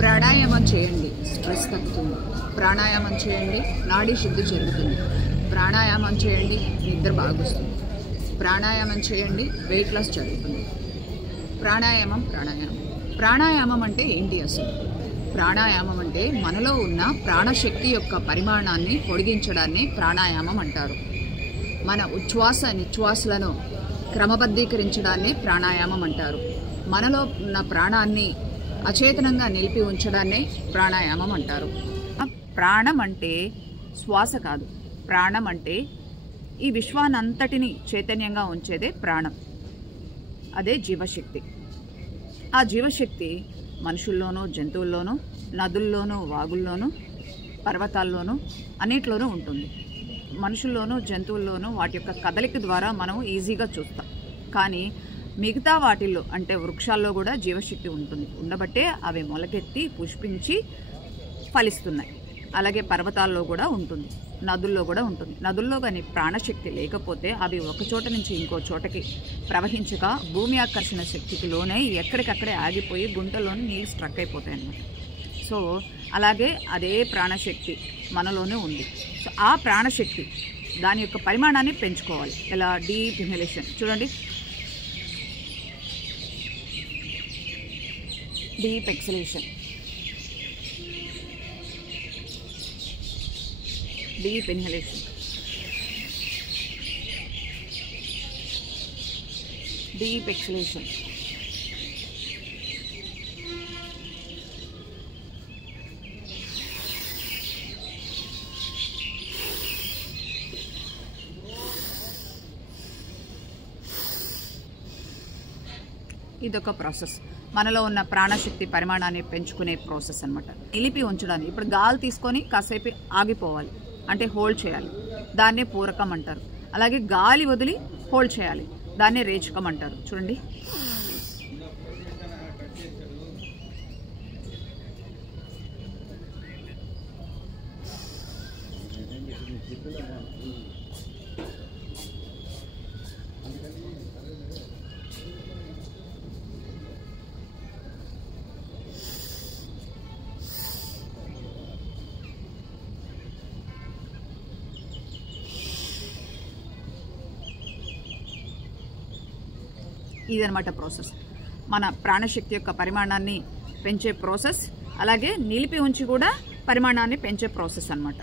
ప్రాణాయామం చేయండి, స్ట్రెస్ తగ్గుతుంది. ప్రాణాయామం చేయండి, నాడీ శుద్ధి జరుగుతుంది. ప్రాణాయామం చేయండి, నిద్ర బాగొస్తుంది. ప్రాణాయామం చేయండి, వెయిట్ లాస్ జరుగుతుంది. ప్రాణాయామం అంటే ఏంటి అసలు? ప్రాణాయామం అంటే మనలో ఉన్న ప్రాణశక్తి యొక్క పరిమాణాన్ని పొడిగించడాన్ని ప్రాణాయామం అంటారు. మన ఉచ్ఛ్వాస నిశ్వాసలను క్రమబద్ధీకరించడాన్ని ప్రాణాయామం అంటారు. మనలో ఉన్న ప్రాణాన్ని అచేతనంగా నిలిపి ఉంచడాన్నే ప్రాణాయామం అంటారు. ప్రాణం అంటే శ్వాస కాదు. ప్రాణం అంటే ఈ విశ్వానంతటిని చైతన్యంగా ఉంచేదే ప్రాణం. అదే జీవశక్తి. ఆ జీవశక్తి మనుషుల్లోనూ, జంతువుల్లోనూ, నదుల్లోనూ, వాగుల్లోనూ, పర్వతాల్లోనూ అన్నిట్లోనూ ఉంటుంది. మనుషుల్లోనూ, జంతువుల్లోనూ వాటి యొక్క కదలిక ద్వారా మనం ఈజీగా చూస్తాం. కానీ మిగతా వాటిల్లో అంటే వృక్షాల్లో కూడా జీవశక్తి ఉంటుంది. ఉండబట్టే అవి మొలకెత్తి పుష్పించి ఫలిస్తున్నాయి. అలాగే పర్వతాల్లో కూడా ఉంటుంది, నదుల్లో కూడా ఉంటుంది. నదుల్లో కానీ ప్రాణశక్తి లేకపోతే అవి ఒక చోట నుంచి ఇంకో చోటకి ప్రవహించగా భూమి ఆకర్షణ శక్తికి లోనై ఎక్కడికక్కడే ఆగిపోయి గుంటలోని నీళ్ళు స్ట్రక్ అయిపోతాయి అన్నమాట. సో అలాగే అదే ప్రాణశక్తి మనలోనే ఉంది. సో ఆ ప్రాణశక్తి దాని యొక్క పరిమాణాన్ని పెంచుకోవాలి. ఎలా? డీప్ ఇన్హలేషన్ చూడండి, deep exhalation, deep inhalation, deep exhalation. ఇదొక ప్రాసెస్. మనలో ఉన్న ప్రాణశక్తి పరిమాణాన్ని పెంచుకునే ప్రాసెస్ అనమాట. నిలిపి ఉంచడానికి ఇప్పుడు గాలి తీసుకొని కాసేపు ఆగిపోవాలి అంటే హోల్డ్ చేయాలి, దాన్నే పూరకం అంటారు. అలాగే గాలి వదిలి హోల్డ్ చేయాలి, దాన్నే రేచకం అంటారు. చూడండి, ఇదనమాట ప్రాసెస్. మన ప్రాణశక్తి యొక్క పరిమాణాన్ని పెంచే ప్రాసెస్, అలాగే నిలిపి ఉంచి కూడా పరిమాణాన్ని పెంచే ప్రాసెస్ అన్నమాట.